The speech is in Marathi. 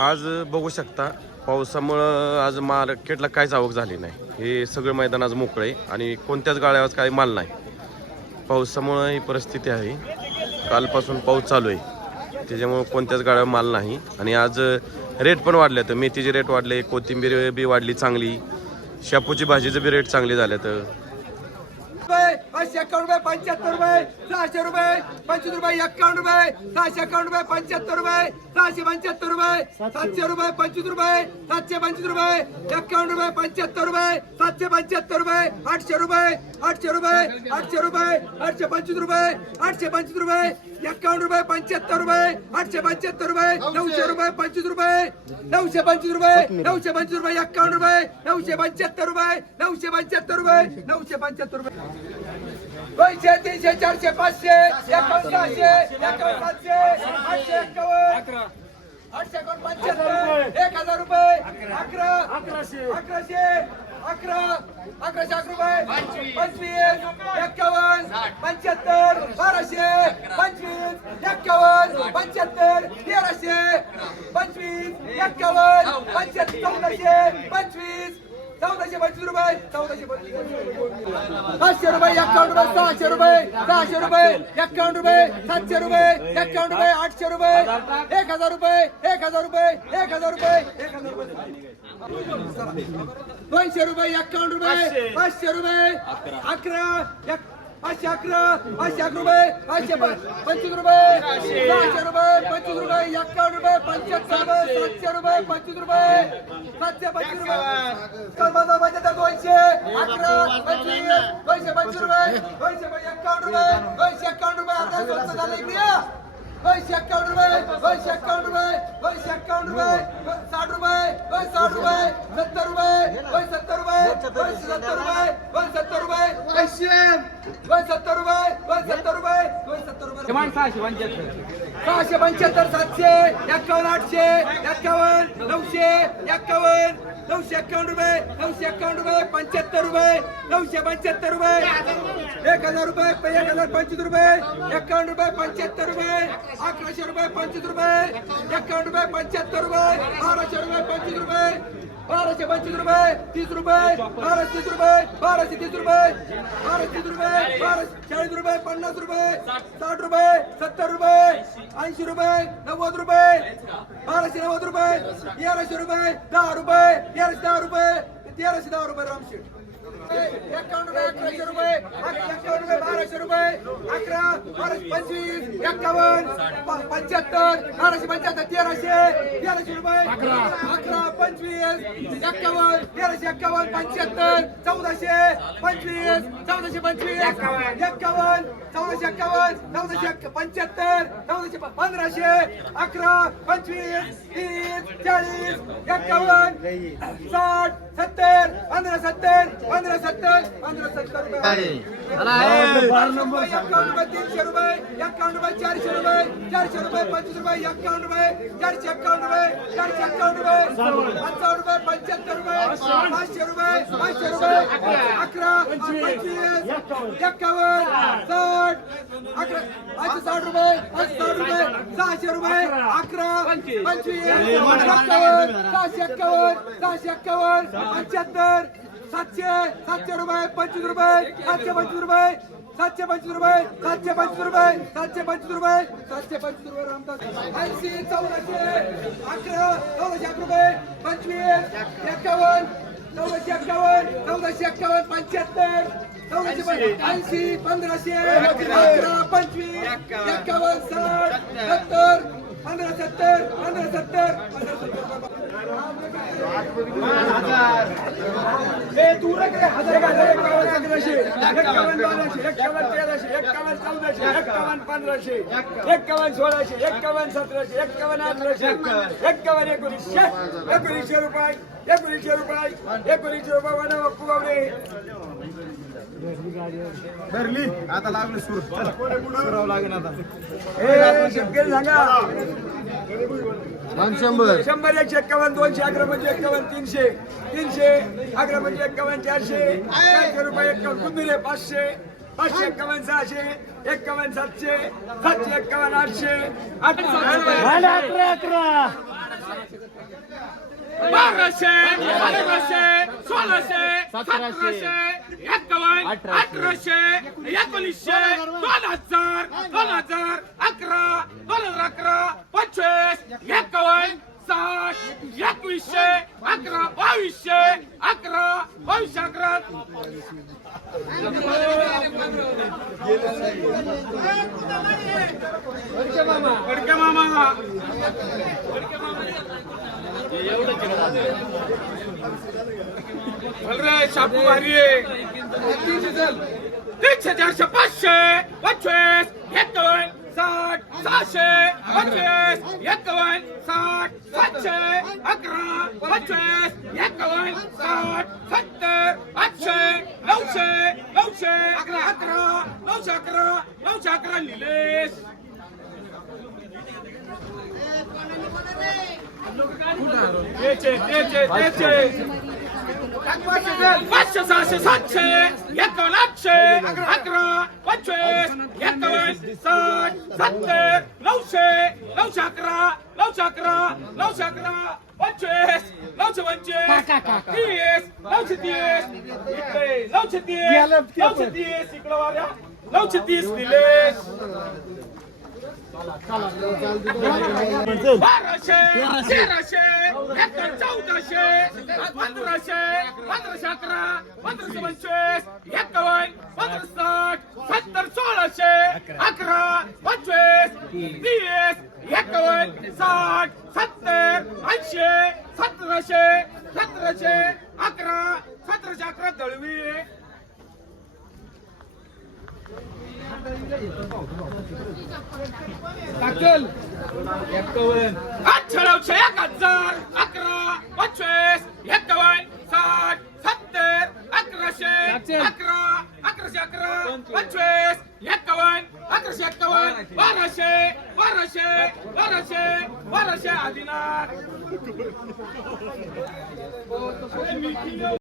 आज बघू शकता पावसामुळं आज मार्केटला काहीच आवक झाली नाही. हे सगळं मैदान आज मोकळं आहे आणि कोणत्याच गाड्यावर काही माल नाही. पावसामुळं ही परिस्थिती आहे. कालपासून पाऊस चालू आहे. त्याच्यामुळं कोणत्याच गाड्यावर माल नाही. आणि आज रेट पण वाढले तर मेथीचे रेट वाढले कोथिंबीर बी वाढली चांगली. शापूची भाजीचं बी रेट चांगली झाले तर पाचशे अकाउंट रुपये पंच्याहत्तर रुपये सहाशे रुपये पंचवीस रुपये एक्कावन्न रुपये सहाशे एकावन्न रुपये पंच्याहत्तर रुपये सहाशे पंच्याहत्तर रुपये सातशे रुपये पंचवीस रुपये सातशे पंचवीस रुपये एक्कावन्न रुपये पंच्याहत्तर रुपये सातशे पंच्याहत्तर रुपये आठशे रुपये आठशे रुपये आठशे रुपये आठशे पंचवीस रुपये आठशे पंचवीस रुपये एक्कावन्न रुपये पंच्याहत्तर रुपये आठशे पंच्याहत्तर रुपये नऊशे रुपये पंचवीस रुपये नऊशे पंचवीस रुपये नऊशे पंचवीस रुपये एक्कावन्न रुपये नऊशे पंच्याहत्तर रुपये नऊशे पंच्याहत्तर रुपये नऊशे पंच्याहत्तर रुपये. दोनशे तीनशे चारशे पाचशे एकावन्न सहाशे एकावन्न सातशे आठशे एक्कावन्न आठशे एकावन्न पंच्याहत्तर एक हजार रुपये अकरा. अकराशे. अकराशे अकरा. अकराशे अकरा रुपये. पंचवीस. एक्कावन्न पंच्याहत्तर बाराशे पंचवीस एक्कावन्न पंच्याहत्तर तेराशे पंचवीस एक्कावन्न पंच्याहत्तर चौदाशे पंचवीस चौदाशे पंचवीस रुपये चौदाशे पंचवीस पाचशे रुपये एक्कावन्न रुपये सहाशे रुपये सहाशे रुपये एक्कावन्न रुपये सातशे रुपये एक्कावन्न रुपये आठशे रुपये एक हजार रुपये एक हजार रुपये एक हजार रुपये एक हजार रुपये दोनशे रुपये एक्कावन्न रुपये पाचशे रुपये अकरा एक- पाचशे अकरा पाचशे अकरा रुपये पाचशे प- पंचवीस रुपये सहाशे रुपये पंचवीस रुपये एक्कावन्न रुपये पंच्याहत्तर रुपये सातशे रुपये पंचवीस रुपये सातशे पंचवीस रुपये कलमाचा पंच्याहत्तर दोनशे अकरा पंचवीस दोनशे पंचवीस रुपये दोनशे एक्कावन्न रुपये दोनशे एक्कावन्न रुपये अर्धा स्वस्त झालं इकडे या. दोनशे एक्कावन्न रुपये दोनशे एक्कावन्न रुपये दोनशे एक्कावन्न रुपये साठ रुपये दोन साठ रुपये सत्तर रुपये दोन सत्तर रुपये दोन सत्तर रुपये सत्तर रुपये दोन सत्तर रुपये सत्तर रुपये सत्तर रुपये सहाशे पंच्याहत्तर सातशे एक्कावन्न आठशे एक्कावन्न नऊशे एक्कावन्न नऊशे एक्कावन्न रुपये नऊशे एक्कावन्न रुपये पंच्याहत्तर रुपये नऊशे पंच्याहत्तर रुपये. एक हजार रुपये एक हजार पंचवीस रुपये. एक्कावन्न रुपये पंच्याहत्तर रुपये. अकराशे रुपये पंचवीस रुपये. एक्कावन्न रुपये पंच्याहत्तर रुपये. बाराशे रुपये पंचवीस रुपये. बाराशे पंचवीस रुपये तीस रुपये. बाराशे तीस रुपये बाराशे तीस रुपये. बाराशे तीस रुपये बाराशे चाळीस रुपये पन्नास रुपये. साठ रुपये सत्तर रुपये. ऐंशी रुपये नव्वद रुपये. बाराशे नव्वद रुपये तेराशे रुपये दहा रुपये तेराशे दहा रुपये तेराशे दहा रुपये रामशेठ. एक्कावन्न रुपये अकराशे रुपये एक्कावन्न रुपये बाराशे रुपये. अकरा बाराशे पंचवीस एक्कावन्न प- पंच्याहत्तर बाराशे पंच्याहत्तर तेराशे तेराशे रुपये. अकरा. पंचवीस एक्कावन्न तेराशे एक्कावन्न पंच्याहत्तर चौदाशे पंचवीस चौदाशे पंचवीस एक्कावन्न चौदाशे एक्कावन्न चौदाशे पंच्याहत्तर चौदाशे पंधराशे अकरा पंचवीस तीस चाळीस एक्कावन्न साठ सत्तर पंधरा सत्तर पंधरा सत्तर पंधरा सत्तर रुपये. तीनशे रुपये एक्कावन्न रुपये चारशे रुपये चारशे रुपये पंचवीस रुपये एक्कावन्न रुपये चारशे एक्कावन्न रुपये चारशे एक्कावन्न रुपये पंचावन्न रुपये पंच्याहत्तर रुपये पाचशे रुपये पाचशे रुपये अकरा पंचवीस एक्कावन्न साठ अकरा पाचशे साठ रुपये पाचशे साठ रुपये सहाशे रुपये अकरा पंचवीस एक्कावन्न सहाशे एक्कावन्न सहाशे एक्कावन्न पंच्याहत्तर सातशे सातशे रुपये पंचवीस रुपये सातशे पंचवीस रुपये सातशे पंचवीस रुपये सातशे पंचवीस रुपये सातशे पंचवीस रुपये सातशे पंचवीस रुपये रामदास. ऐंशी चौदाशे अकरा चौदाशे अकरा रुपये पंचवीस एक्कावन्न चौदाशे एक्कावन्न चौदाशे एक्कावन्न पंच्याहत्तर चौदाशे ऐंशी. पंधराशे अकरा पंचवीस एक्कावन्न साठ सत्तर पंधरा सत्तर पंधरा सत्तर पंधरा सत्तर. हजार एक, हजार एक, एकावन्न सतराशे, एकावन्न बाराशे, एकावन्न तेराशे, एकावन्न चौदाशे, एकावन्न पंधराशे, एकावन्न सोळाशे, एकावन्न सतराशे, एकावन्न अठराशे, एकावन्न एकोणीसशे, एकोणीसशे रुपये, एकोणीसशे रुपये, एकोणीसशे रुपये वडा बापू गावडे. धरली आता लागलं सुरू सुरावं लागेल आता ए, शेतकरी सांगा शंभर. शंभर एकशे एक्कावन्न दोनशे अकरा म्हणजे एक्कावन्न तीनशे. तीनशे अकरा म्हणजे एक्कावन्न चारशे. चारशे रुपये एक्कावन्न कुंदुरे पाचशे. पाचशे एक्कावन्न सहाशे. एक्कावन्न सातशे. सातशे एक्कावन्न आठशे. आठशे. अकरा. बाराशे पंधराशे सोळाशे सतराशे. एकावन्न अठराशे. एकोणीसशे दोन हजार. दोन हजार अकरा दोन हजार अकरा पंचवीस एकावन्न साठ एकवीसशे अकरा बावीसशे अकरा बावीसशे अकरा. फडके मामा. चल रे शापू भारी तीनशे चारशे पाचशे पंचवीस एकावन्न साठ सहाशे पंचवीस एकावन्न साठ सातशे अकरा पंचवीस एकावन्न साठ सत्तर आठशे नऊशे नऊशे अकरा अकरा नऊशे अकरा नऊशे अकरा निलेश पाचशे सहाशे सातशे एकावन्न आठशे अकरा पंचवीस एकावन्न साठ सत्तर नऊशे नऊशे अकरा नऊशे अकरा नऊशे अकरा पंचवीस नऊशे पंचवीस तीस नऊशे तीस इकडे नऊशे तीस नऊशे तीस इकडे वाऱ्या नऊशे तीस निलेश बाराशे तेराशे एकावन्न चौदाशे पंधराशे पंधराशे अकरा पंधराशे पंचवीस एकावन्न पंधरा साठ सत्तर सोळाशे अकरा पंचवीस तीस एकावन्न साठ सत्तर ऐंशी सतराशे सतराशे अकरा सतराशे अकरा दळवी अठराशे एक हजार अकरा पंचवीस एकावन्न साठ सत्तर अकराशे अकरा अकराशे अकरा पंचवीस एकावन्न अकराशे एकावन्न बाराशे बाराशे बाराशे बाराशे आदिनाथ